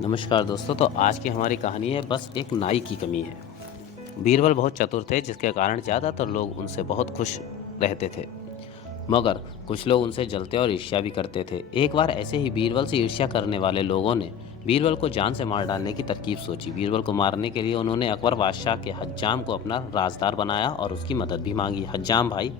नमस्कार दोस्तों। तो आज की हमारी कहानी है बस एक नाई की कमी है। बीरबल बहुत चतुर थे, जिसके कारण ज़्यादातर लोग उनसे बहुत खुश रहते थे। मगर कुछ लोग उनसे जलते और ईर्ष्या भी करते थे। एक बार ऐसे ही बीरबल से ईर्ष्या करने वाले लोगों ने बीरबल को जान से मार डालने की तरकीब सोची। बीरबल को मारने के लिए उन्होंने अकबर बादशाह के हज्जाम को अपना राजदार बनाया और उसकी मदद भी मांगी। हज्जाम भाई,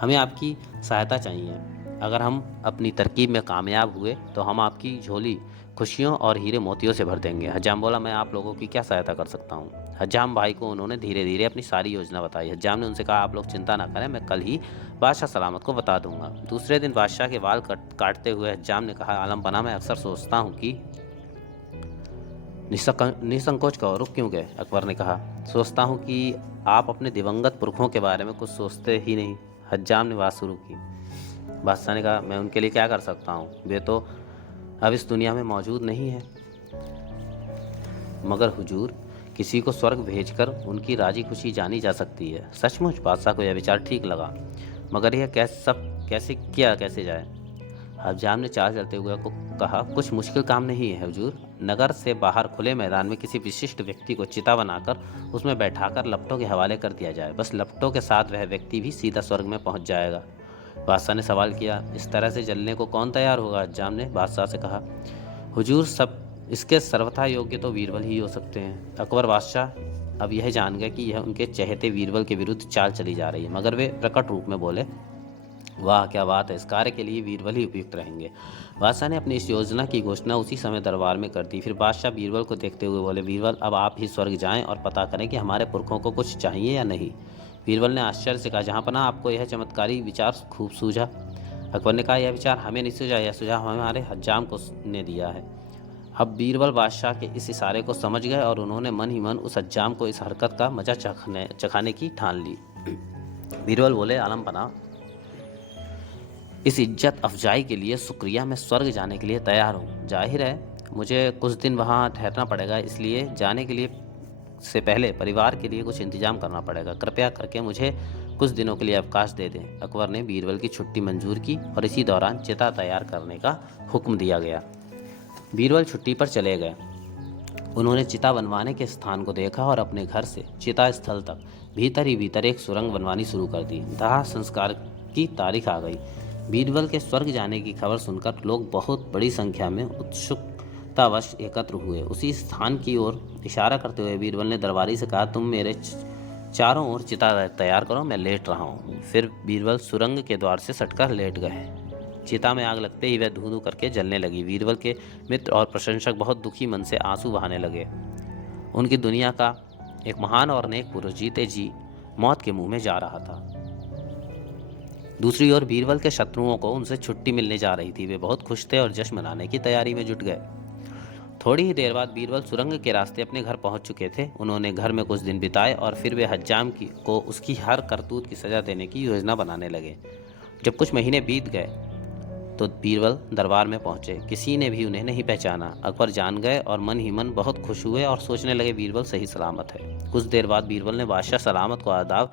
हमें आपकी सहायता चाहिए। अगर हम अपनी तरकीब में कामयाब हुए तो हम आपकी झोली खुशियों और हीरे मोतियों से भर देंगे। हज्जाम बोला, मैं आप लोगों की क्या सहायता कर सकता हूँ। हज्जाम भाई को उन्होंने धीरे धीरे अपनी सारी योजना बताई। हज्जाम ने उनसे कहा, आप लोग चिंता ना करें, मैं कल ही बादशाह सलामत को बता दूंगा। दूसरे दिन बादशाह के बाल काटते हुए हज्जाम ने कहा, आलम बना, मैं अक्सर सोचता हूँ कि निसंकोच कहो, रुक क्यों गए? अकबर ने कहा, सोचता हूँ कि आप अपने दिवंगत पुरखों के बारे में कुछ सोचते ही नहीं। हज्जाम ने बात शुरू की। बादशाह ने कहा, मैं उनके लिए क्या कर सकता हूँ, वे तो अब इस दुनिया में मौजूद नहीं है। मगर हुजूर, किसी को स्वर्ग भेजकर उनकी राजी खुशी जानी जा सकती है। सचमुच बादशाह को यह विचार ठीक लगा, मगर यह कैसे जाए? हज्जाम ने चाल चलते हुए को कहा, कुछ मुश्किल काम नहीं है हुजूर। नगर से बाहर खुले मैदान में किसी विशिष्ट व्यक्ति को चिता बनाकर उसमें बैठाकर लपटों के हवाले कर दिया जाए। बस लपटों के साथ वह व्यक्ति भी सीधा स्वर्ग में पहुंच जाएगा। बादशाह ने सवाल किया, इस तरह से जलने को कौन तैयार होगा? हज्जाम ने बादशाह से कहा, हुजूर, सब इसके सर्वथा योग्य तो बीरबल ही हो सकते हैं। अकबर बादशाह अब यह जान गए कि यह उनके चहेते बीरबल के विरुद्ध चाल चली जा रही है, मगर वे प्रकट रूप में बोले, वाह क्या बात है, इस कार्य के लिए बीरबल ही उपयुक्त रहेंगे। बादशाह ने अपनी इस योजना की घोषणा उसी समय दरबार में कर दी। फिर बादशाह बीरबल को देखते हुए बोले, बीरबल, अब आप ही स्वर्ग जाएं और पता करें कि हमारे पुरखों को कुछ चाहिए या नहीं। बीरबल ने आश्चर्य से कहा, जहाँपनाह, आपको यह चमत्कारी विचार खूब सूझा। अकबर ने कहा, यह विचार हमें नहीं सूझा, यह सुझाव हमारे हज्जाम को ने दिया है। अब बीरबल बादशाह के इस इशारे को समझ गए और उन्होंने मन ही मन उस हज्जाम को इस हरकत का मजा चखाने की ठान ली। बीरबल बोले, आलम बना, इस इज्जत अफजाई के लिए शुक्रिया। मैं स्वर्ग जाने के लिए तैयार हूँ। जाहिर है मुझे कुछ दिन वहाँ ठहरना पड़ेगा, इसलिए जाने के लिए से पहले परिवार के लिए कुछ इंतजाम करना पड़ेगा। कृपया करके मुझे कुछ दिनों के लिए अवकाश दे दें। अकबर ने बीरबल की छुट्टी मंजूर की और इसी दौरान चिता तैयार करने का हुक्म दिया गया। बीरबल छुट्टी पर चले गए। उन्होंने चिता बनवाने के स्थान को देखा और अपने घर से चिता स्थल तक भीतर ही भीतर एक सुरंग बनवानी शुरू कर दी। दाह संस्कार की तारीख आ गई। बीरबल के स्वर्ग जाने की खबर सुनकर लोग बहुत बड़ी संख्या में उत्सुकतावश एकत्र हुए। उसी स्थान की ओर इशारा करते हुए बीरबल ने दरबारी से कहा, तुम मेरे चारों ओर चिता तैयार करो, मैं लेट रहा हूँ। फिर बीरबल सुरंग के द्वार से सटकर लेट गए। चिता में आग लगते ही वह धू धू करके जलने लगी। बीरबल के मित्र और प्रशंसक बहुत दुखी मन से आंसू बहाने लगे। उनकी दुनिया का एक महान और नेक पुरुष जीते जी मौत के मुंह में जा रहा था। दूसरी ओर बीरबल के शत्रुओं को उनसे छुट्टी मिलने जा रही थी। वे बहुत खुश थे और जश्न मनाने की तैयारी में जुट गए। थोड़ी ही देर बाद बीरबल सुरंग के रास्ते अपने घर पहुंच चुके थे। उन्होंने घर में कुछ दिन बिताए और फिर वे हज्जाम को उसकी हर करतूत की सजा देने की योजना बनाने लगे। जब कुछ महीने बीत गए तो बीरबल दरबार में पहुंचे। किसी ने भी उन्हें नहीं पहचाना। अकबर जान गए और मन ही मन बहुत खुश हुए और सोचने लगे, बीरबल सही सलामत है। कुछ देर बाद बीरबल ने बादशाह सलामत को आदाब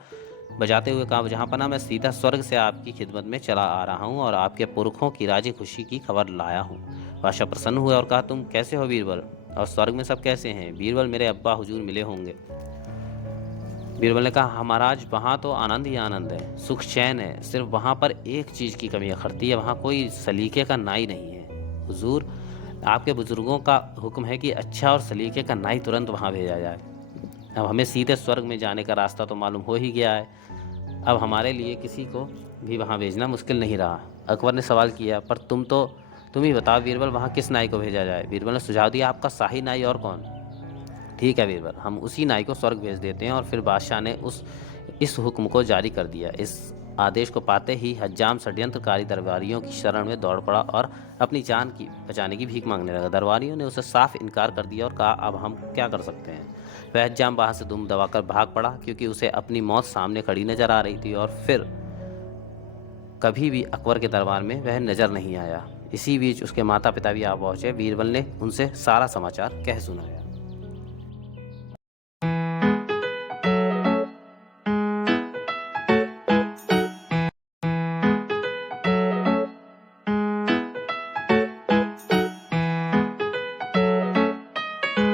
बजाते हुए कहा, जहाँपनाह, मैं सीधा स्वर्ग से आपकी खिदमत में चला आ रहा हूँ और आपके पुरखों की राजी खुशी की खबर लाया हूँ। बादशाह प्रसन्न हुए और कहा, तुम कैसे हो बीरबल, और स्वर्ग में सब कैसे हैं? बीरबल, मेरे अब्बा हुजूर मिले होंगे। बीरबल ने कहा, महाराज, वहाँ तो आनंद ही आनंद है, सुख चैन है। सिर्फ वहाँ पर एक चीज़ की कमी खड़ती है, वहाँ कोई सलीके का नाई नहीं है। हुजूर, आपके बुजुर्गों का हुक्म है कि अच्छा और सलीके का नाई तुरंत वहाँ भेजा जाए। अब हमें सीधे स्वर्ग में जाने का रास्ता तो मालूम हो ही गया है। अब हमारे लिए किसी को भी वहाँ भेजना मुश्किल नहीं रहा। अकबर ने सवाल किया, पर तुम ही बताओ बीरबल, वहाँ किस नाई को भेजा जाए? बीरबल ने सुझाव दिया, आपका शाही नाई, और कौन? ठीक है बीरबल, हम उसी नाई को स्वर्ग भेज देते हैं। और फिर बादशाह ने इस हुक्म को जारी कर दिया। इस आदेश को पाते ही हज्जाम षड्यंत्रकारी दरबारियों की शरण में दौड़ पड़ा और अपनी जान की बचाने की भीख मांगने लगा। दरबारियों ने उसे साफ इनकार कर दिया और कहा, अब हम क्या कर सकते हैं? वह हज्जाम वहां से दुम दबाकर भाग पड़ा, क्योंकि उसे अपनी मौत सामने खड़ी नजर आ रही थी। और फिर कभी भी अकबर के दरबार में वह नजर नहीं आया। इसी बीच उसके माता पिता भी आ पहुंचे। बीरबल ने उनसे सारा समाचार कह सुनाया।